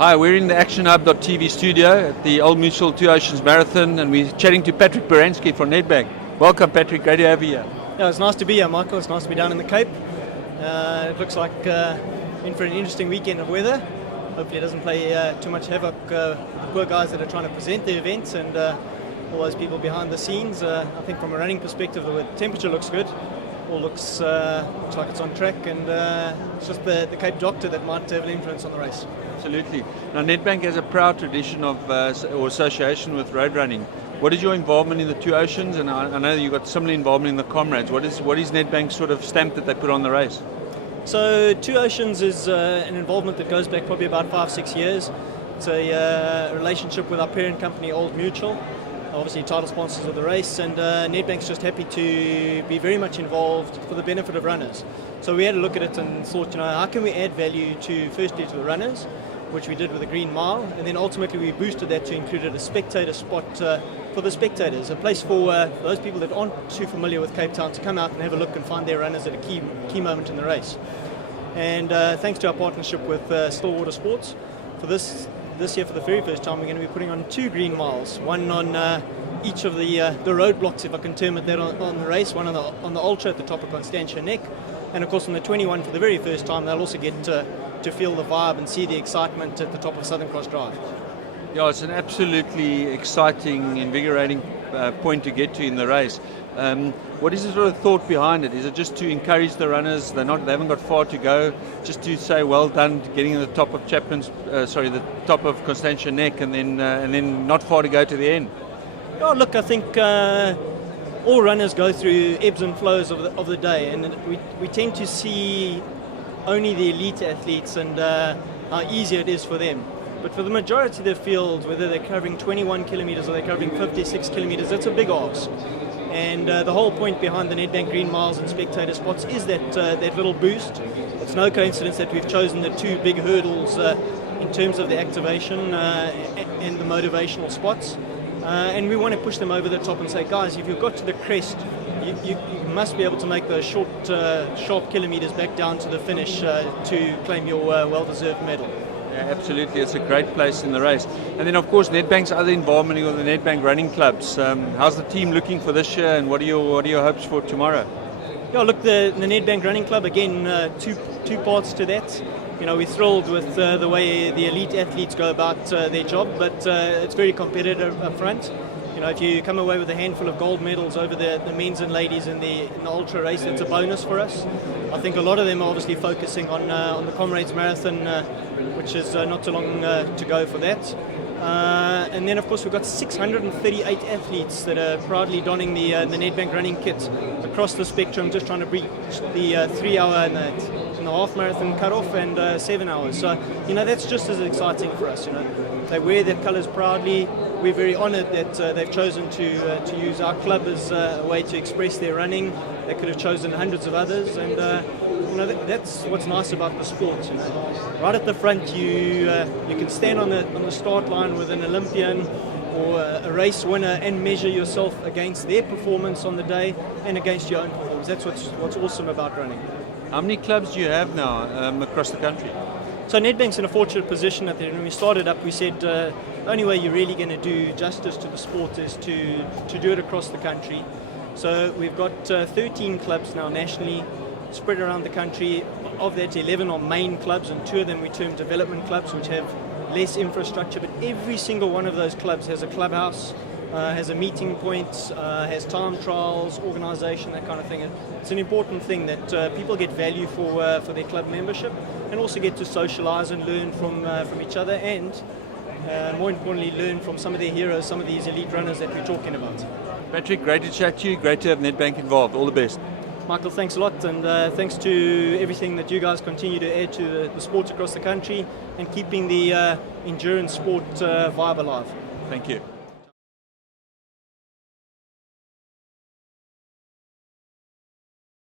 Hi, we're in the ActionHub.tv studio at the Old Mutual Two Oceans Marathon, and we're chatting to Patrick Baranski from Nedbank. Welcome, Patrick. Great to have you here. Yeah, it's nice to be here, Michael. It's nice to be down in the Cape. It looks like in for an interesting weekend of weather. Hopefully it doesn't play too much havoc with the poor guys that are trying to present the events and all those people behind the scenes. I think from a running perspective, the temperature looks good. All looks like it's on track, and it's just the Cape Doctor that might have an influence on the race. Absolutely. Now, Nedbank has a proud tradition of or association with road running. What is your involvement in the Two Oceans? And I know you've got similar involvement in the Comrades. What is Nedbank's sort of stamp that they put on the race? So Two Oceans is an involvement that goes back probably about 5-6 years. It's a relationship with our parent company, Old Mutual, obviously title sponsors of the race, and Nedbank's just happy to be very much involved for the benefit of runners. So we had a look at it and thought, how can we add value firstly to the runners, which we did with the Green Mile, and then ultimately we boosted that to include a spectator spot for the spectators, a place for those people that aren't too familiar with Cape Town to come out and have a look and find their runners at a key moment in the race. And thanks to our partnership with Stillwater Sports, for this year, for the very first time, we're going to be putting on 2 Green Miles, one on each of the roadblocks, if I can term it that, on the race, one on the Ultra at the top of Constantia Neck, and of course on the 21 for the very first time they'll also get to feel the vibe and see the excitement at the top of Southern Cross Drive. Yeah, it's an absolutely exciting, invigorating point to get to in the race. What is the sort of thought behind it? Is it just to encourage the runners? They haven't got far to go, just to say well done, getting to the top of the top of Constantia Neck, and then not far to go to the end? Oh, look, I think all runners go through ebbs and flows of the day, and we tend to see only the elite athletes and how easy it is for them. But for the majority of the field, whether they're covering 21 kilometers or they're covering 56 kilometers, that's a big ask. And the whole point behind the Nedbank Green Miles and spectator spots is that little boost. It's no coincidence that we've chosen the 2 big hurdles in terms of the activation and the motivational spots. And we want to push them over the top and say, guys, if you've got to the crest, you must be able to make those short, sharp kilometers back down to the finish to claim your well-deserved medal. Yeah, absolutely, it's a great place in the race. And then, of course, Nedbank's other involvement with the Nedbank running clubs. How's the team looking for this year, and what are your hopes for tomorrow? Yeah, look, the Nedbank Running Club, again, two parts to that. We're thrilled with the way the elite athletes go about their job, but it's very competitive up front. If you come away with a handful of gold medals over the men's and ladies in the ultra race, that's a bonus for us. I think a lot of them are obviously focusing on the Comrades Marathon, which is not too long to go for that. And then, of course, we've got 638 athletes that are proudly donning the Nedbank running kit across the spectrum, just trying to reach the 3 hour and a half marathon cutoff and 7 hours. So, that's just as exciting for us. They wear their colours proudly. We're very honoured that they've chosen to use our club as a way to express their running. They could have chosen hundreds of others, and that's what's nice about the sport. Right at the front, you can stand on the start line with an Olympian or a race winner and measure yourself against their performance on the day and against your own performance. That's what's awesome about running. How many clubs do you have now across the country? So Nedbank's in a fortunate position that when we started up, we said the only way you're really going to do justice to the sport is to do it across the country. So we've got 13 clubs now nationally spread around the country. Of that, 11 are main clubs, and 2 of them we term development clubs, which have less infrastructure. But every single one of those clubs has a clubhouse, has a meeting point, has time trials, organisation, that kind of thing. It's an important thing that people get value for their club membership, and also get to socialise and learn from each other, and more importantly, learn from some of their heroes, some of these elite runners that we're talking about. Patrick, great to chat to you. Great to have Nedbank involved. All the best. Michael, thanks a lot, and thanks to everything that you guys continue to add to the sport across the country and keeping the endurance sport vibe alive. Thank you.